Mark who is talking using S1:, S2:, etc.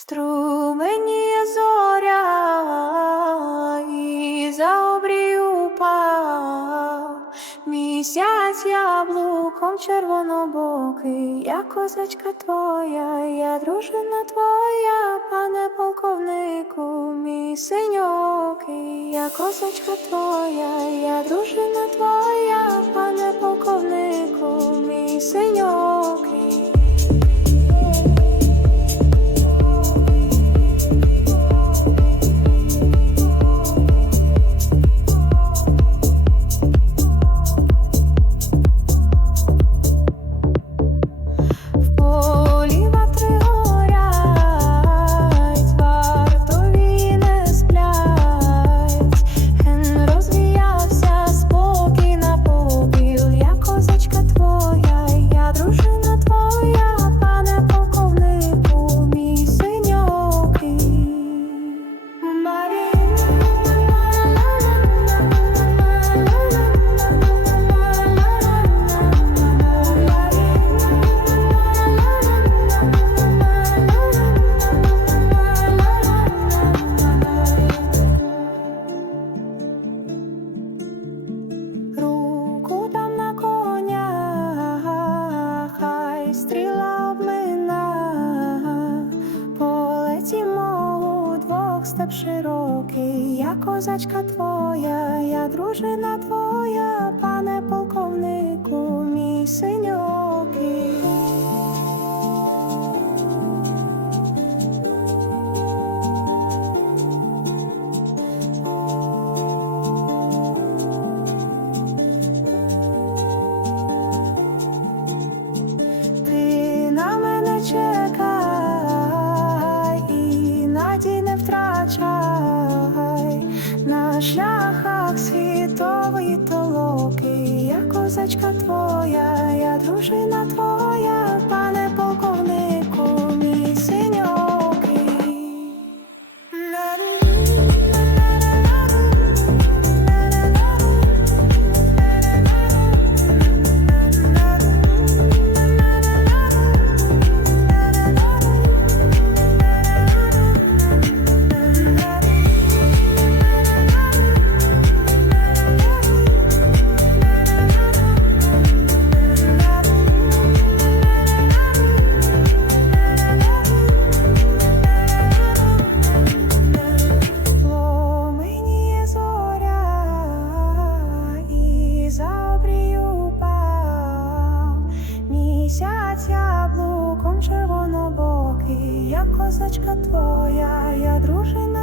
S1: Струменіє зоря і за обрію упав. Місяць яблуком червонобокий, я козачка твоя, я дружина твоя, пане полковнику, мій синьокий, я козачка твоя, я дружина твоя, пане полковнику, степ широкий, я козачка твоя, я дружина твоя, пане полковнику, мій синьокий. Толоки. Я козачка твоя, я дружина твоя, пане козачка твоя, я дружина